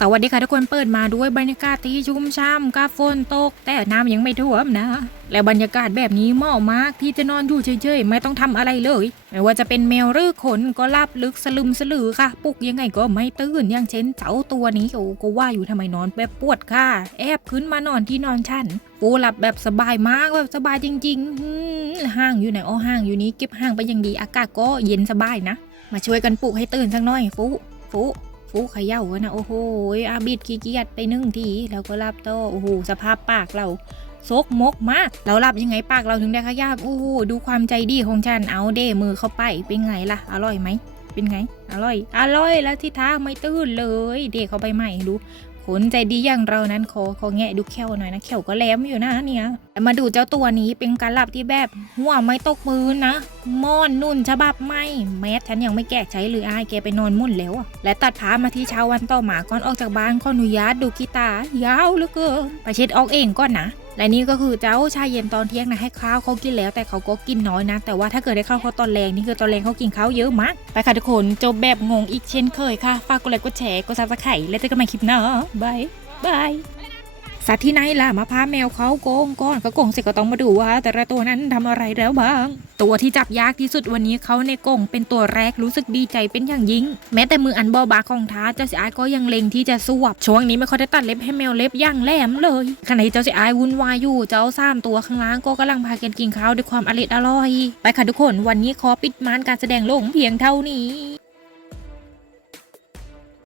สวัสดีค่ะทุกคนเปิดมาด้วยบรรยากาศที่ชุ่มช่ำกับฝนตก แต่น้ำยังไม่ท่วมนะ และบรรยากาศแบบนี้เหมาะมากที่จะนอนอยู่เฉยๆ ไม่ต้องทำอะไรเลย ไม่ว่าจะเป็นแมวหรือขนก็ลับลึกสลึมสลือค่ะ ปลุกยังไงก็ไม่ตื่นอย่างเช่นเจ้าตัวนี้โอ้ก็ว่าอยู่ทำไมนอนแบบปวดค่ะ แอบขึ้นมานอนที่นอนฉันปูหลับแบบสบายมากแบบสบายจริงๆห้างอยู่ไหนอ๋อห้างอยู่นี้เก็บห้างไปอย่างดีอากาศก็เย็นสบายนะ มาช่วยกันปลุกให้ตื่นสักหน่อยฟูฟู ฟูเขย่ากันนะโอ้โหอาบิดขี้เกียจไปนึ่งทีแล้วก็รับโตโอ้โหสภาพปากเราซกมกมากเรารับยังไงปากเราถึงได้ขยับโอ้โหดูความใจดีของฉันเอาเด้มือเข้าไปเป็นไงล่ะ อร่อยไหมเป็นไง อร่อย อร่อยแล้วที่ท้าไม่ตื่นเลย เด็กเขาไปใหม่ดู คนใจดีอย่างเรานั้นขอขอแงะดูแควหน่อยนะแควก็แหลมอยู่นะเนี่ยมาดูเจ้าตัวนี้เป็นการหลับที่แบบหัวไม่ตกมือนะม่อนนุ่นฉบับไม่แมสฉันยังไม่แก้ใช้หรืออายแกไปนอนมุ่นแล้วและตัดภามาที่เช้าวันต่อมาก่อนออกจากบ้านขออนุญาตดูกีตาร์ยาวเหลือเกินไปเช็ดออกเองก่อนนะ และนี่ก็คือเจ้าชายเย็นตอนเที่ยงนะให้ข้าวเขากินแล้ว แต่เขาก็กินน้อยนะ แต่ว่าถ้าเกิดได้ข้าวเขาตอนแรงนี่คือตอนแรงเขากินข้าวเยอะมากไปค่ะทุกคนจบแบบงงอีกเช่นเคยค่ะฝากกดไลค์กดแชร์กดซับสไครต์แล้วเจอกันใหม่คลิปหน้าบายบาย สัตว์ที่ไหนล่ะมาพาแมวเขาโกงก้อนก็โกงเสร็จก็ต้องมาดูว่า แต่ละตัวนั้นทำอะไรแล้วบ้าง ตัวที่จับยากที่สุดวันนี้เขาในกงเป็นตัวแรกรู้สึกดีใจเป็นอย่างยิ่ง แม้แต่มืออันบอบาของท้าเจ้าสิอายก็ยังเล็งที่จะสวบช่วงนี้ไม่ค่อยได้ตัดเล็บให้แมวเล็บอย่างแหลมเลยขณะที่เจ้าสิอายวุ่นวายอยู่เจ้าสามตัวข้างล่างก็กำลังพากันกินข้าวด้วยความอร่อยอร่อย ไปค่ะทุกคนวันนี้ขอปิดมานการแสดงลงเพียงเท่านี้